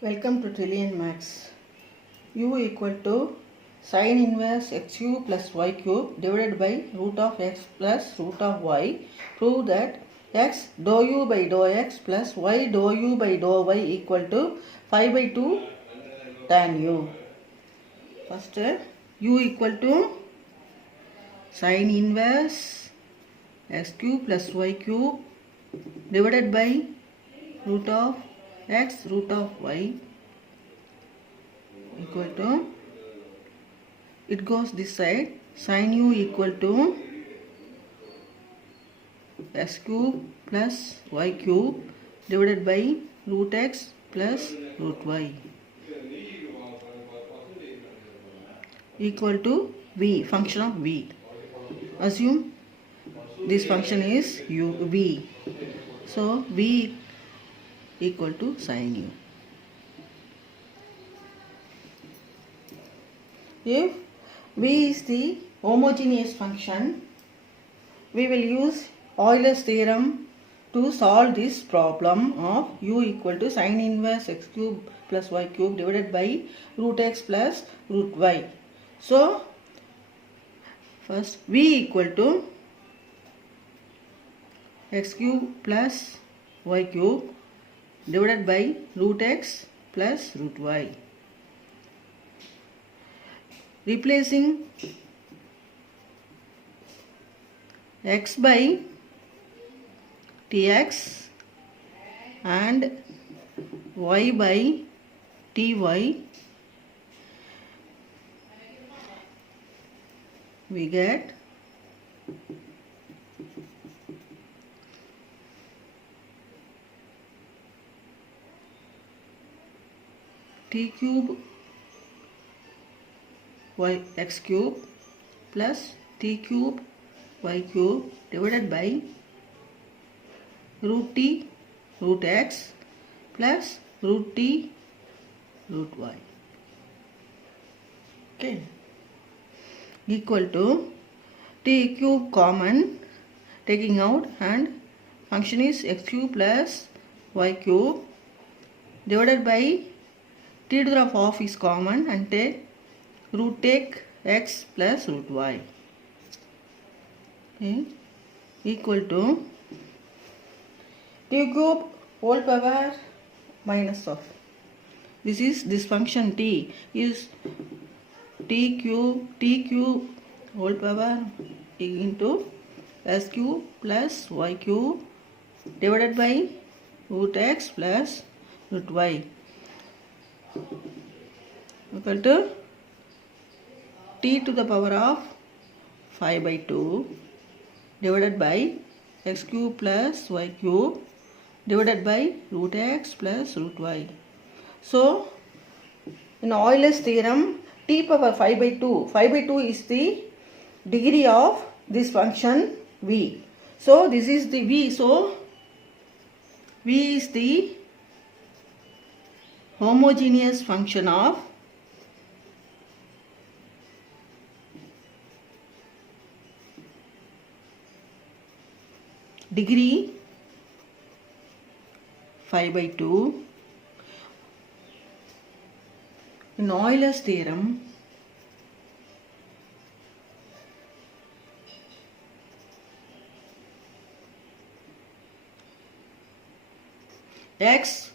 Welcome to Trillion Max. U equal to sin inverse x cube plus y cube divided by root of x plus root of y. Prove that x dou u by dou x plus y dou u by dou y equal to 5 by 2 tan u. First, u equal to sin inverse x cube plus y cube divided by root of x root of y equal to, it goes this side, sin u equal to x cube plus y cube divided by root x plus root y equal to v, function of v. Assume this function is u, v. So v equal to sin u. If v is the homogeneous function, we will use Euler's theorem to solve this problem of u equal to sin inverse x cube plus y cube divided by root x plus root y. So first v equal to x cube plus y cube divided by root x plus root y. Replacing x by tx and y by ty, we get t cube y x cube plus t cube y cube divided by root t root x plus root t root y. Okay, equal to t cube common, taking out, and function is x cube plus y cube divided by t to the power half is common, and take x plus root y. Okay, equal to t cube whole power minus of, this function t is t cube whole power into s cube plus y cube divided by root x plus root y equal to t to the power of 5 by 2 divided by x cube plus y cube divided by root x plus root y. So in Euler's theorem, t power 5 by 2 is the degree of this function v. So this is the v. So v is the homogeneous function of degree 5 by 2. In Euler's theorem, x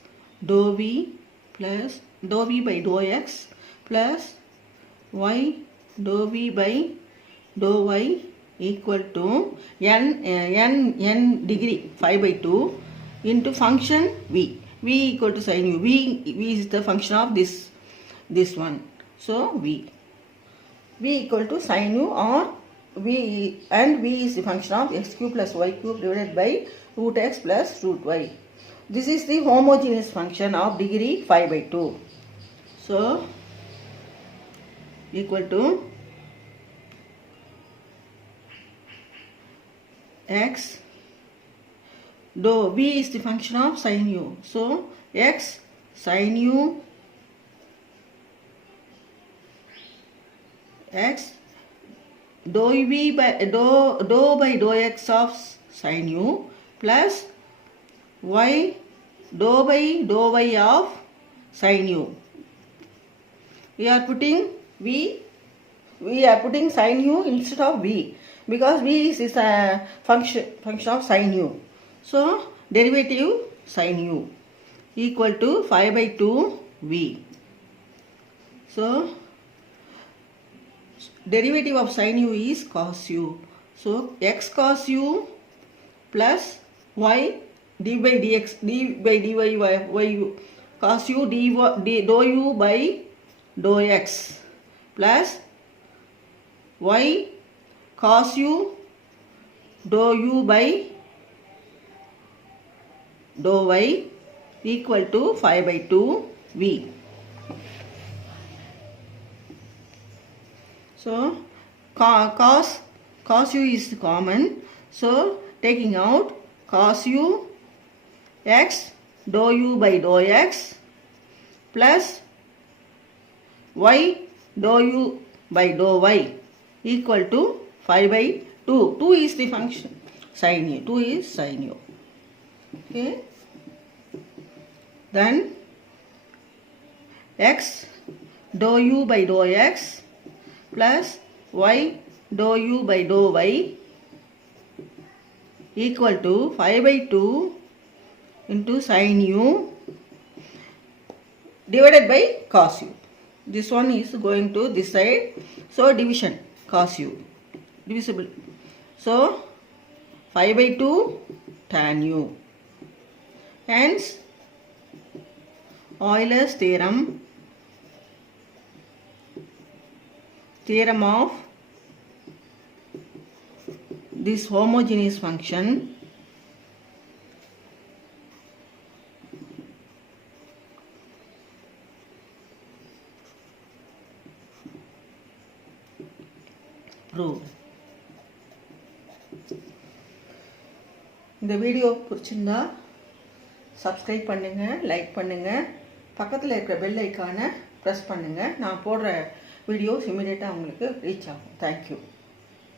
dou v plus dou v by dou x plus y dou v by dou y equal to n degree 5 by 2 into function v. V equal to sin u. V is the function of this one. So v equal to sin u, or v, and v is the function of x cube plus y cube divided by root x plus root y. This is the homogeneous function of degree 5 by 2. So equal to x dou v is the function of sin u. So x sin u x dou v by dou x of sin u plus y dou by dou y of sin u. We are putting sin u instead of v because v is a function of sin u. So derivative sin u equal to 5 by 2 v. So derivative of sin u is cos u. So x cos u plus y d by dx d by dy y u cos u dou u by dou x plus y cos u dou u by dou y equal to 5 by 2 v. So cos u is common. So taking out cos u x dou u by dou x plus y dou u by dou y equal to 5 by 2. 2 is the function sin u. 2 is sin u. Okay. Then x dou u by dou x plus y dou u by dou y equal to 5 by 2 into sin u divided by cos u. This one is going to this side. So division cos u divisible. So 5 by 2 tan u. Hence Euler's theorem of this homogeneous function proved. இந்த video பிடிச்சிருந்தா subscribe பண்ணுங்க, like பண்ணுங்க, பக்கத்தில் இருக்கிற bell ஐக்கானை press பண்ணுங்க. நான் போடுற வீடியோஸ் இமீடியட்டாக உங்களுக்கு ரீச் ஆகும். தேங்க்யூ.